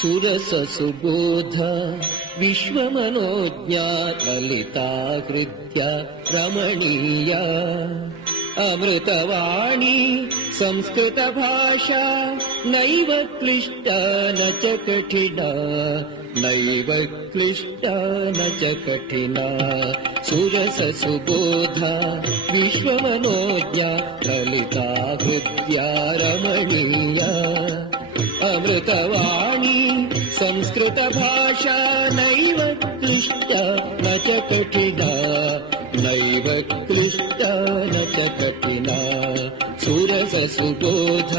ಸುರಸ ಸುಬೋಧ ವಿಶ್ವಮನೋಜ್ಞಾ ಲಲಿತಾ ಹೃದ್ಯ ರಮಣೀಯ ಅಮೃತವಾಣಿ ಸಂಸ್ಕೃತ ಭಾಷಾ ನೈವ ಕ್ಲಿಷ್ಟ ನ ಚ ಕಠಿಣ ನೈವ ಕ್ಲಿಷ್ಟ ನ ಚ ಕಠಿಣ ಸುರಸ ಸುಬೋಧ ವಿಶ್ವಮನೋಜ್ಞಾ ಲಲಿತಾ ಹೃದ್ಯ ರಮಣೀಯ ಅಮೃತವಾಣಿ ಸಂಸ್ಕೃತ ಭಾಷಾ ನೈವ ಕ್ಲಿಷ್ಟ ನ ಚ ಕಠಿಣ ನೈವ ಕ್ಲಿಷ್ಟ ನ ಚ ಕಠಿಣ ಸುರಸ ಸುಬೋಧ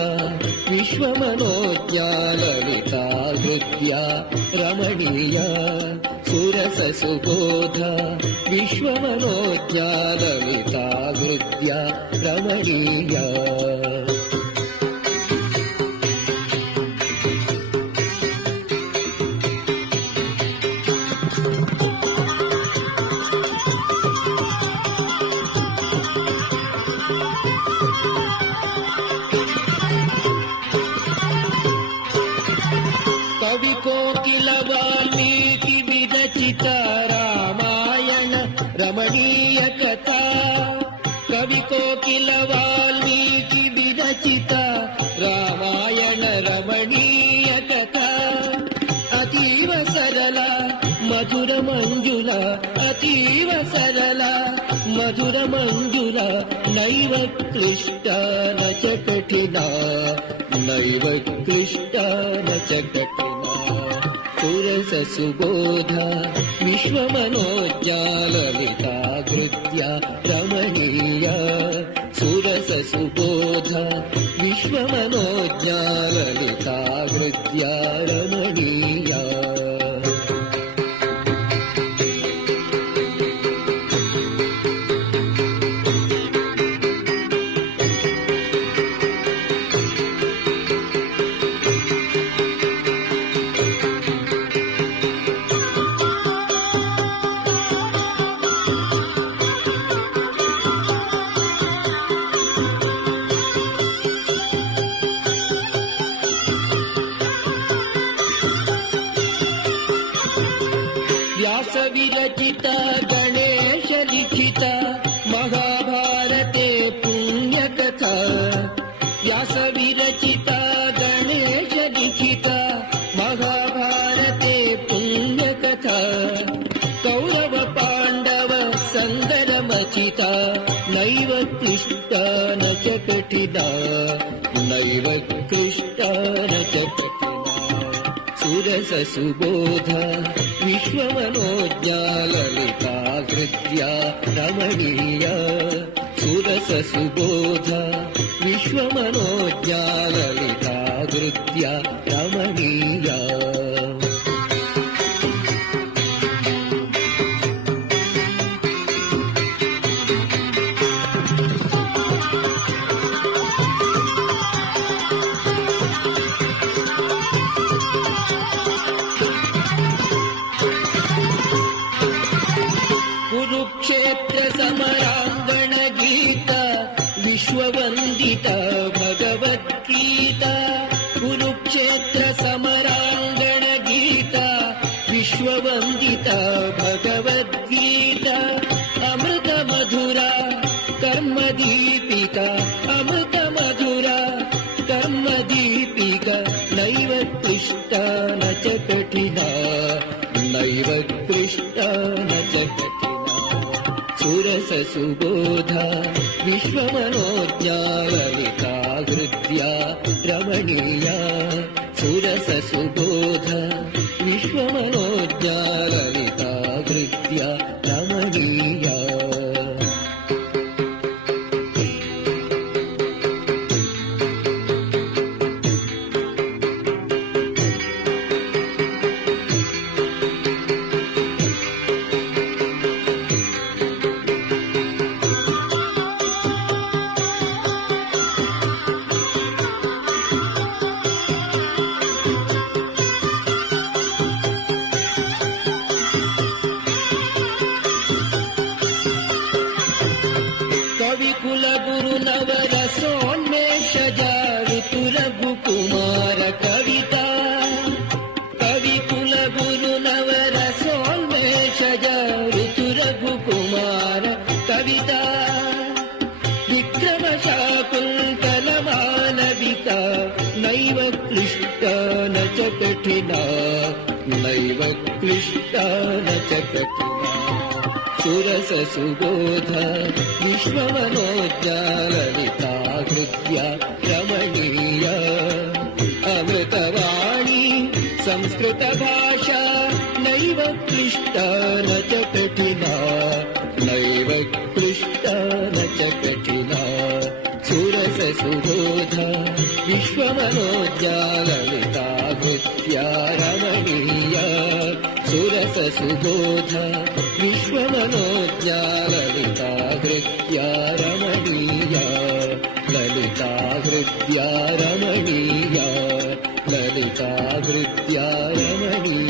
ವಿಶ್ವಮನೋಜ್ಞಾ ಲಲಿತಾ ಹೃದ್ಯ ರಮಣೀಯ ಸುರಸ ಸುಬೋಧ ವಿಶ್ವಮನೋಜ್ಞಾ ಲಲಿತಾ ಹೃದ್ಯ ರಮಣೀಯ ಕವಿ ಕೋಕಿಲ ವಾಲ್ಮೀಕಿ ವಿರಚಿತ ರಾಮಾಯಣ ರಮಣೀಯ ಕಥಾ ಕವಿ ಕೋಕಿಲ ವಾಲ್ಮೀಕಿ ವಿರಚಿತ ರಾಮಾಯಣ ರಮಣೀಯ ಕಥಾ ಅತೀವ ಸರಳ ಮಧುರ ಮಂಜುಳ ಅತೀವ ಸರಳ ಮಧುರ ಮಂಜುಳ ನೈವ ಕ್ಲಿಷ್ಟ ನ ಚ ಕಠಿಣ ನೈವ ಕ್ಲಿಷ್ಟ ನ ಚ ಕಠಿಣ ಸುರಸ ಸುಬೋಧ ವಿಶ್ವಮನೋಜ್ಞಾ ಲಲಿತಾ ಹೃದ್ಯ ರಮಣೀಯ ಸುರಸ ಸುಬೋಧ ವಿಶ್ವಮನೋಜ್ಞಾ ಲಲಿತಾ ಹೃದ್ಯ ರಮಣೀಯ ವ್ಯಾಸ ವಿರಚಿತ ಗಣೇಶ ಲಿಖಿತ ಮಹಾಭಾರತೆ ಪುಣ್ಯಕಥಾ ವ್ಯಾಸ ವಿರಚಿತ ಗಣೇಶ ಲಿಖಿತ ಮಹಾಭಾರತೆ ಪುಣ್ಯಕಥಾ ಕೌರವ ಪಾಂಡವ ಸಂಗರ ಮಚಿತ ನೈವ ಕ್ಲಿಷ್ಟ ನ ಚ ಕಠಿಣ ನೈವ ಕ್ಲಿಷ್ಟ ನ ಚ ಕಠಿಣ ಸುರಸ ಸುಬೋಧ ವಿಶ್ವಮನೋಜ್ಞಾ ಲಲಿತಾ ಹೃದ್ಯ ರಮಣೀಯ ಸುರಸ ಸುಬೋಧ ವಿಶ್ವಮನೋಜ್ಞಾ ಲಲಿತಾ ಹೃದ್ಯ ರಮಣೀಯ ಕುರುಕ್ಷೇತ್ರ ಸಮರಾಂಗಣ ಗೀತ ವಿಶ್ವವಂದಿತ ಭಗವದ್ಗೀತಾ ಕುರುಕ್ಷೇತ್ರ ಸಮರಾಂಗಣ ಗೀತ ವಿಶ್ವವಂದಿತ ಭಗವದ್ಗೀತಾ ಅಮೃತ ಮಧುರ ಕರ್ಮ ದೀಪಿಕ ಅಮೃತ ಮಧುರ ಕರ್ಮ ದೀಪಿಕ ನೈವ ಕ್ಲಿಷ್ಟ ನ ಚ ಕಠಿಣ ನೈವ ಕ್ಲಿಷ್ಟ ನ ಚ ಕಠಿಣ ಸುರಸ ಸುಬೋಧ ವಿಶ್ವಮನೋಜ್ಞಾ ಲಲಿತಾ ಹೃದ್ಯ ರಮಣೀಯ ಸುರಸ ಸುಬೋಧ ವಿಶ್ವಮನೋಜ್ಞಾ ಲಲಿತಾ ಹೃದ್ಯ ರಮಣೀಯ ललिता नैव क्लिष्टा न च कठिना नैव क्लिष्टा न च कठिना सुरससुबोधा विश्वमनोज्ञा ललिता हृद्या रमणीया अमृतवाणी संस्कृतभाषा नैव क्लिष्टा न च कठिना नैव क्लिष्टा न च कठिना सुरससुबोधा विश्वमनोज्ञा ललिता हृद्या रमणीया सुरससुबोधा विश्वमनोज्ञा ललिता हृद्या रमणीया ललिता हृद्या रमणीया ललिता हृद्या रमणीया